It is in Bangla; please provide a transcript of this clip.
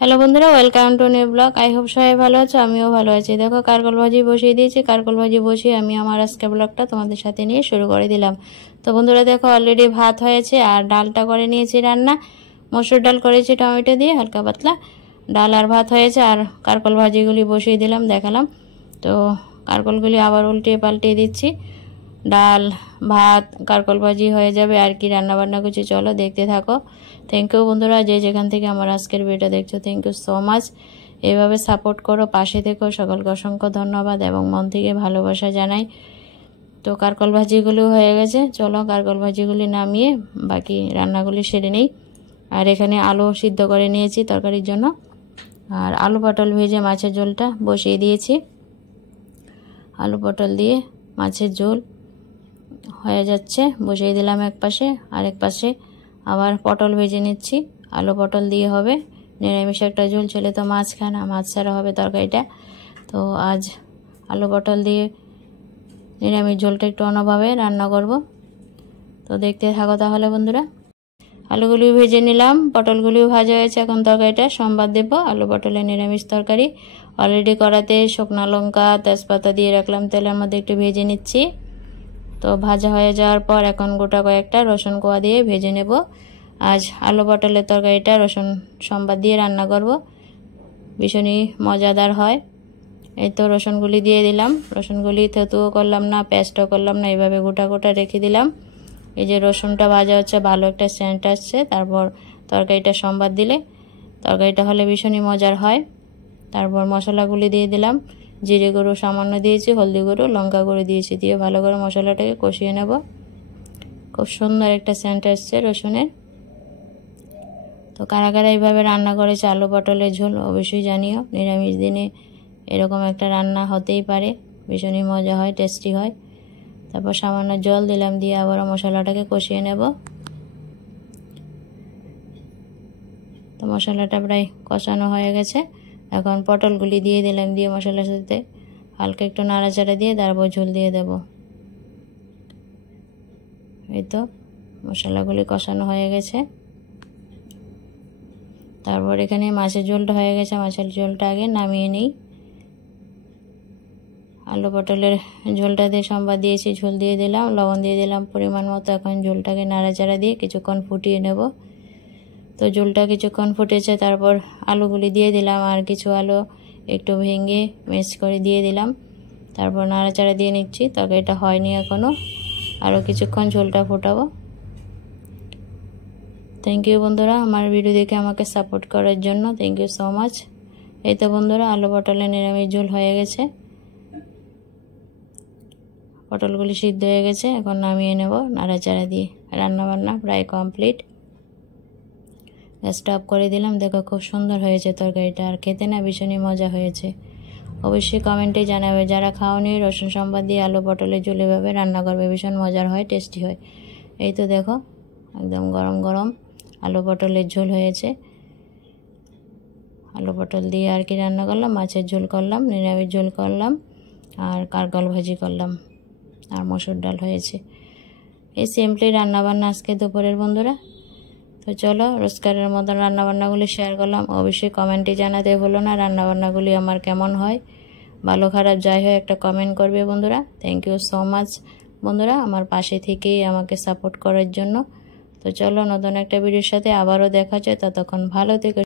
হ্যালো বন্ধুরা, welcome to new blog. I hope সবাই ভালো আছো, আমিও ভালো আছি। দেখো কারকল ভাজি বসিয়ে দিয়েছি। কারকল ভাজি বসিয়ে আমি আমার আজকে ব্লগটা তোমাদের সাথে নিয়ে শুরু করে দিলাম। তো বন্ধুরা দেখো, অলরেডি ভাত হয়েছে আর ডালটা করে নিয়েছি রান্না। মসুর ডাল করেছি টমেটো দিয়ে, হালকা পাতলা ডাল আর ভাত হয়েছে। আর কারকল ভাজিগুলি বসিয়ে দিলাম, দেখালাম। তো কারকলগুলি আবার উল্টিয়ে পাল্টিয়ে দিচ্ছি। ডাল ভাত কারকল ভাজি হয়ে যাবে আর কি রান্না বান্না করছি, চলো দেখতে থাকো। থ্যাংক ইউ বন্ধুরা, যে যেখান থেকে আমার আজকের ভিডিওটা দেখছো, থ্যাংক ইউ সো মাচ। এভাবে সাপোর্ট করো, পাশে থেকো। সকলকে অসংখ্য ধন্যবাদ এবং মন থেকে ভালোবাসা জানাই। তো কারকল ভাজিগুলো হয়ে গেছে, চলো কারকল ভাজিগুলি নামিয়ে বাকি রান্নাগুলি সেরে নেই। আর এখানে আলু সিদ্ধ করে নিয়েছি তরকারির জন্য, আর আলু পটল ভেজে মাছের ঝোলটা বসিয়ে দিয়েছি। আলু পটল দিয়ে মাছের ঝোল হয়ে যাচ্ছে, বসিয়ে দিলাম এক পাশে। আর এক পাশে আবার পটল ভেজে নিচ্ছি। আলু পটল দিয়ে হবে নিরামিষ একটা ঝোল, ছেলে তো মাছ খায় না, মাছ ছাড়া হবে তরকারিটা। তো আজ আলু পটল দিয়ে নিরামিষ ঝোলটা একটু অন্যভাবে রান্না করব। তো দেখতে থাকো তাহলে বন্ধুরা। আলুগুলি ভেজে নিলাম, পটলগুলিও ভাজা হয়েছে। এখন তরকারিটা সম্বাদ দেব, আলু পটলের নিরামিষ তরকারি। অলরেডি কড়াতে শুকনো লঙ্কা তেজপাতা দিয়ে রাখলাম, তেলের মধ্যে একটু ভেজে নিচ্ছি। তো ভাজা হয়ে যাওয়ার পর এখন গোটা কয়েকটা রসুন কোয়া দিয়ে ভেজে নেব। আজ আলু পটলের তরকারিটা রসুন সম্বাদ দিয়ে রান্না করব, ভীষণই মজাদার হয়। এই তো রসুনগুলি দিয়ে দিলাম। রসুনগুলি থেতুও করলাম না, পেস্টও করলাম না, এইভাবে গোটা গোটা রেখে দিলাম। এই যে রসুনটা ভাজা হচ্ছে, ভালো একটা সেন্ট আসছে। তারপর তরকারিটা সম্বাদ দিলে তরকারিটা হলে ভীষণই মজার হয়। তারপর মশলাগুলি দিয়ে দিলাম। জিরে গুঁড়ো সামান্য দিয়েছি, হলদি গুঁড়ো লঙ্কা গুঁড়ো দিয়েছি, দিয়ে ভালো করে মশলাটাকে কষিয়ে নেব। খুব সুন্দর একটা সেন্ট আসছে রসুনের। তো কারা কারা এইভাবে রান্না করেছে আলু পটলের ঝোল অবশ্যই জানিও। নিরামিষ দিনে এরকম একটা রান্না হতেই পারে, ভীষণই মজা হয়, টেস্টি হয়। তারপর সামান্য জল দিলাম, দিয়ে আবারও মশলাটাকে কষিয়ে নেব। তো মশলাটা প্রায় কষানো হয়ে গেছে। এখন পটলগুলি দিয়ে দিলাম, দিয়ে মশলার সাথে হালকা একটু নাড়াচাড়া দিয়ে তারপর ঝোল দিয়ে দেব। এই তো মশলাগুলি কষানো হয়ে গেছে। তারপর এখানে মাছের ঝোলটা হয়ে গেছে, মাছের ঝোলটা আগে নামিয়ে নিই। আলু পটলের ঝোলটা দিয়ে সম্বাদ দিয়েছি, ঝোল দিয়ে দিলাম, লবণ দিয়ে দিলাম পরিমাণ মতো। এখন ঝোলটাকে নাড়াচাড়া দিয়ে কিছুক্ষণ ফুটিয়ে নেব। তো ঝোলটা কিছুক্ষণ ফুটেছে, তারপর আলুগুলি দিয়ে দিলাম। আর কিছু আলু একটু ভেঙে ম্যাশ করে দিয়ে দিলাম। তারপর নাড়াচাড়া দিয়ে নিচ্ছি। তরকারিটা হয়নি এখনও, আরও কিছুক্ষণ ঝোলটা ফোটাবো। থ্যাংক ইউ বন্ধুরা, আমার ভিডিও দেখে আমাকে সাপোর্ট করার জন্য, থ্যাংক ইউ সো মাচ। এই তো বন্ধুরা, আলু পটলের নিরামিষ ঝোল হয়ে গেছে, পটলগুলি সিদ্ধ হয়ে গেছে। এখন নামিয়ে নেব নাড়াচাড়া দিয়ে। রান্নাবান্না প্রায় কমপ্লিট, গ্যাসটা অফ করে দিলাম। দেখো খুব সুন্দর হয়েছে তরকারিটা, আর খেতে না ভীষণই মজা হয়েছে। অবশ্যই কমেন্টে জানাবে যারা খাওনি রসুন সম্বাদ দিয়ে আলু পটলের ঝোল এভাবে রান্না করবে, ভীষণ মজার হয়, টেস্টি হয়। এই তো দেখো একদম গরম গরম আলু পটলের ঝোল হয়েছে। আলু পটল দিয়ে আর কি রান্না করলাম, মাছের ঝোল করলাম, নিরামিষ ঝোল করলাম, আর কারকল ভাজি করলাম, আর মসুর ডাল হয়েছে। এই সিম্পলি রান্নাবান্না আজকে দুপুরের বন্ধুরা। তো চলো রোজকারের মতন রান্নাবান্নাগুলি শেয়ার করলাম। অবশ্যই কমেন্টে জানাতে ভুলো না রান্নাবান্নাগুলি আমার কেমন হয়, ভালো খারাপ যাই হয় একটা কমেন্ট করবে বন্ধুরা। থ্যাংক ইউ সো মাচ বন্ধুরা, আমার পাশে থেকেই আমাকে সাপোর্ট করার জন্য। তো চলো নতুন একটা ভিডিওর সাথে আবারও দেখা যায়, ততক্ষণ ভালো থেকো।